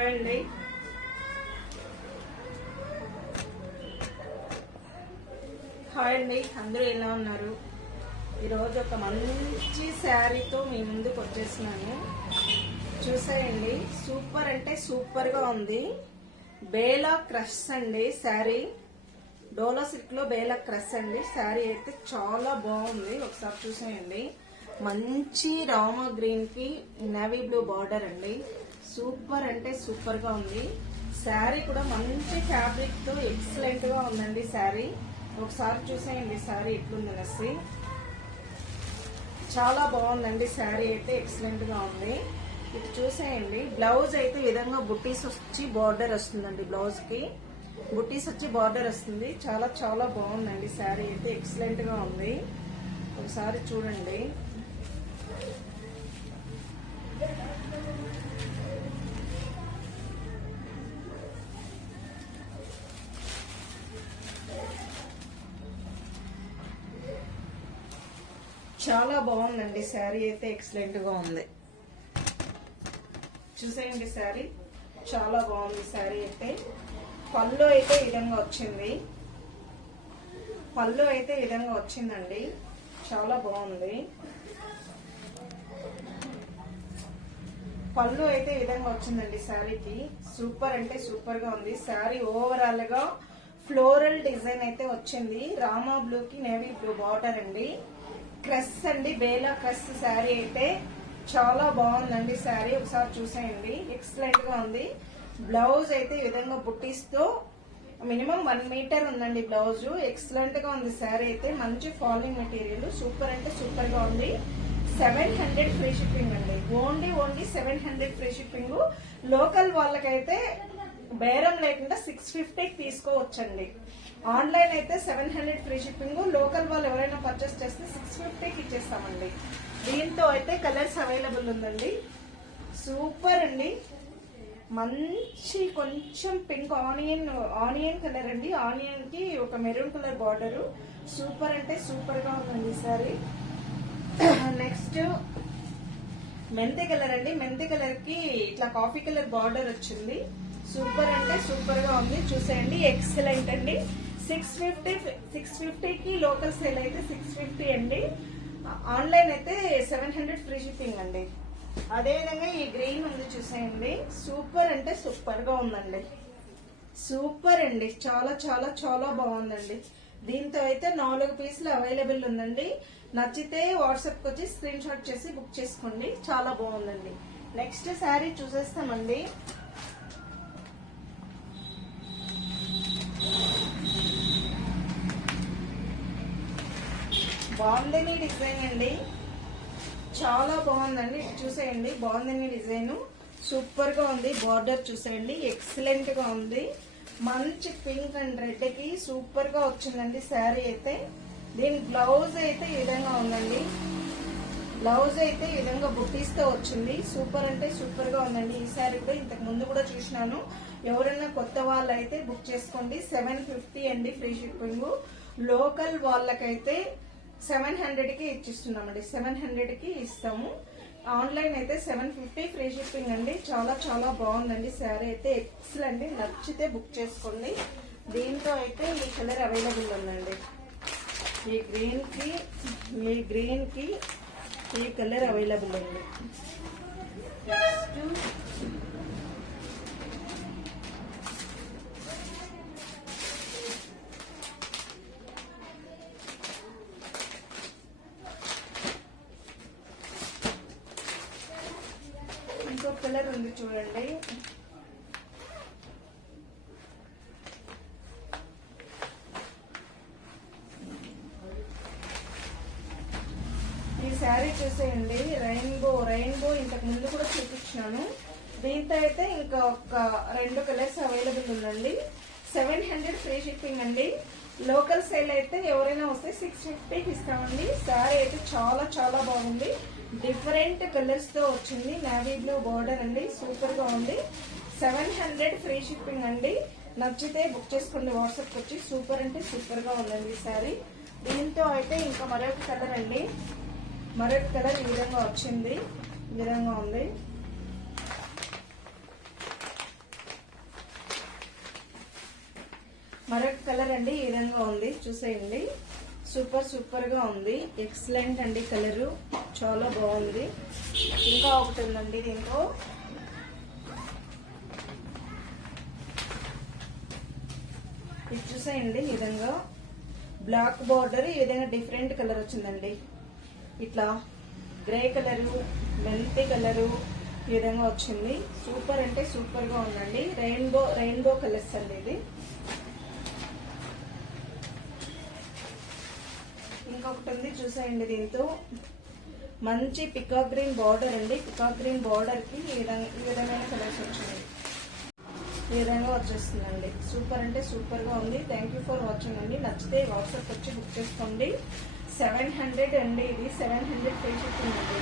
Hi అండి. అందరూ ఎలా ఉన్నారు? ఈరోజు ఒక మంచి శారీతో మీ ముందుకు వచ్చేసినాను. చూసాయండి, సూపర్ అంటే సూపర్ గా ఉంది. బేలా క్రష్ అండి శారీ. డోలా సిల్క్ లో బేలా క్రష్ అండి. శారీ అయితే చాలా బాగుంది. ఒకసారి చూసేయండి. మంచి రామా గ్రీన్ కి నేవీ బ్లూ బార్డర్ అండి. సూపర్ అంటే సూపర్ గా ఉంది. శారీ కూడా మంచి ఫ్యాబ్రిక్ తో ఎక్సలెంట్ గా ఉందండి. శారీ ఒకసారి చూసేయండి. శారీ ఎట్లుందనేసి చాలా బాగుందండి. శారీ అయితే ఎక్సలెంట్ గా ఉంది. ఇది చూసేయండి. బ్లౌజ్ అయితే ఈ విధంగా బుట్టీస్ వచ్చి బార్డర్ వస్తుందండి. బ్లౌజ్ కి బుట్టీస్ వచ్చి బార్డర్ వస్తుంది. చాలా చాలా బాగుందండి. శారీ అయితే ఎక్సలెంట్ గా ఉంది. ఒకసారి చూడండి. చాలా బాగుందండి. శారీ అయితే ఎక్సలెంట్ గా ఉంది. చూసేయండి. శారీ చాలా బాగుంది. శారీ అయితే పళ్ళు అయితే ఈ విధంగా వచ్చింది. పళ్ళు అయితే ఈ విధంగా వచ్చిందండి. చాలా బాగుంది. పళ్ళు అయితే ఈ విధంగా వచ్చిందండి. శారీకి సూపర్ అంటే సూపర్ గా ఉంది. శారీ ఓవరాల్ గా ఫ్లోరల్ డిజైన్ అయితే వచ్చింది. రామా బ్లూ కి నేవీ బ్లూ బార్డర్ అండి. క్రష్ అండి, బేలా క్రష్ శారీ అయితే చాలా బాగుందండి. శారీ ఒకసారి చూసేయండి. ఎక్సలెంట్ గా ఉంది. బ్లౌజ్ అయితే ఈ విధంగా బుట్టీస్ తో మినిమం 1 మీటర్ ఉందండి బ్లౌజ్. ఎక్సలెంట్ గా ఉంది. శారీ అయితే మంచి ఫాలింగ్ మెటీరియల్. సూపర్ అంటే సూపర్ గా ఉంది. 700 ఫ్రీ షిప్పింగ్ అండి. Only 700 free shipping. లోకల్ వాళ్ళకైతే బేరం లేకుండా 650 తీసుకోవచ్చండి. ఆన్లైన్ అయితే 700 ఫ్రీ షిప్పింగ్. లోకల్ వాళ్ళు ఎవరైనా పర్చేస్ చేస్తే 650కి ఇచ్చేస్తామండి. దీంతో అయితే కలర్స్ అవైలబుల్ ఉందండి. సూపర్ అండి. మంచి కొంచెం పింక్ ఆనియన్ కలర్ అండి. ఆనియన్ కి ఒక మెరూన్ కలర్ బార్డర్. సూపర్ అంటే సూపర్ గా ఉందండి సారీ. నెక్స్ట్ మెంతి కలర్ అండి. మెంతి కలర్ కి ఇట్లా కాఫీ కలర్ బార్డర్ వచ్చింది. సూపర్ అంటే సూపర్ గా ఉంది. చూసేయండి. ఎక్సలెంట్ అండి. 650కి లోకల్ సేల్ అయితే 650 అండి. ఆన్లైన్ అయితే 700 ఫ్రీ షిప్పింగ్ అండి. అదేవిధంగా ఈ గ్రీన్ ఉంది చూసేయండి. సూపర్ అంటే సూపర్ గా ఉందండి. సూపర్ అండి. చాలా చాలా చాలా బాగుందండి. దీంతో అయితే 4 పీసులు అవైలబుల్ ఉందండి. నచ్చితే వాట్సాప్ కి వచ్చి స్క్రీన్ షాట్ చేసి బుక్ చేసుకోండి. చాలా బాగుందండి. నెక్స్ట్ శారీ చూసేస్తామండి. బాందిని డిజైన్ అండి. చాలా బాగుందండి. చూసేయండి. బాందిని డిజైన్ సూపర్ గా ఉంది. బార్డర్ చూసేయండి. ఎక్సలెంట్ గా ఉంది. మంచి పింక్ అండ్ రెడ్ కి సూపర్ గా వచ్చిందండి శారీ అయితే. దీని బ్లౌజ్ అయితే ఈ విధంగా ఉందండి. బ్లౌజ్ అయితే ఈ విధంగా బుట్టీస్ తో వచ్చింది. సూపర్ అంటే సూపర్ గా ఉందండి. ఈ శారీ కూడా ఇంతకు ముందు కూడా చూసినాను. ఎవరైనా కొత్త వాళ్ళు అయితే బుక్ చేసుకోండి. 750 అండి ఫ్రీ షిప్పింగ్. లోకల్ వాళ్ళకైతే 700కి ఇచ్చిస్తున్నామండి. 700కి ఇస్తాము. ఆన్లైన్ అయితే 750 ఫ్రీ షిప్పింగ్ అండి. చాలా చాలా బాగుందండి. శారీ అయితే ఎక్సలెంట్. నచ్చితే బుక్ చేసుకోండి. దీంతో అయితే ఈ కలర్ అవైలబుల్ ఉందండి. ఈ గ్రీన్ కి ఈ కలర్ అవైలబుల్ ఉంది. ఇంకో కలర్ ఉంది చూడండి. ఈ శారీ చూసేయండి. రెయిన్బో ఇంతకు ముందు కూడా చూపించాను. దీంతో అయితే ఇంకా ఒక 2 కలర్స్ అవైలబుల్ ఉందండి. 700 ఫ్రీ షిప్పింగ్ అండి. లోకల్ సేల్ అయితే ఎవరైనా వస్తే 650కి ఇస్తామండి. శారీ అయితే చాలా చాలా బాగుంది. డిఫరెంట్ కలర్స్ తో వచ్చింది. నేవీ బ్లూ బార్డర్ అండి. సూపర్ గా ఉంది. 700 ఫ్రీ షిప్పింగ్ అండి. నచ్చితే బుక్ చేసుకోండి వాట్సాప్ వచ్చి. సూపర్ అంటే సూపర్ గా ఉందండి శారీ. దీంతో అయితే ఇంకా మరొక కలర్ అండి. మరొక కలర్ ఈ విధంగా వచ్చింది. ఈ విధంగా ఉంది. మరొక కలర్ అండి ఈ విధంగా ఉంది, చూసేయండి. సూపర్ గా ఉంది. ఎక్సలెంట్ అండి, కలరు చాలా బాగుంది. ఇంకా ఒకటి ఉందండి దీంట్లో, ఇది చూసేయండి. ఈ విధంగా బ్లాక్ బార్డర్, ఈ విధంగా డిఫరెంట్ కలర్ వచ్చిందండి. ఇట్లా గ్రే కలరు, మెంతి కలరు ఈ విధంగా వచ్చింది. సూపర్ అంటే సూపర్ గా ఉందండి. రెయిన్బో కలర్స్ అండి ఇది. ఇంకొకటి ఉంది చూసేయండి. దీంతో మంచి పికాక్ గ్రీన్ బార్డర్ అండి. పికాక్ గ్రీన్ బార్డర్ కి ఈ విధమైన కలర్స్ వచ్చినాయి. ఈ విధంగా వచ్చేస్తుందండి. సూపర్ అంటే సూపర్ గా ఉంది. థ్యాంక్ యూ ఫర్ వాచింగ్ అండి. నచ్చితే వాట్సాప్ వచ్చి బుక్ చేసుకోండి. 700 అండి, ఇది 700 ఫ్రీ షిప్పింగ్ అండి.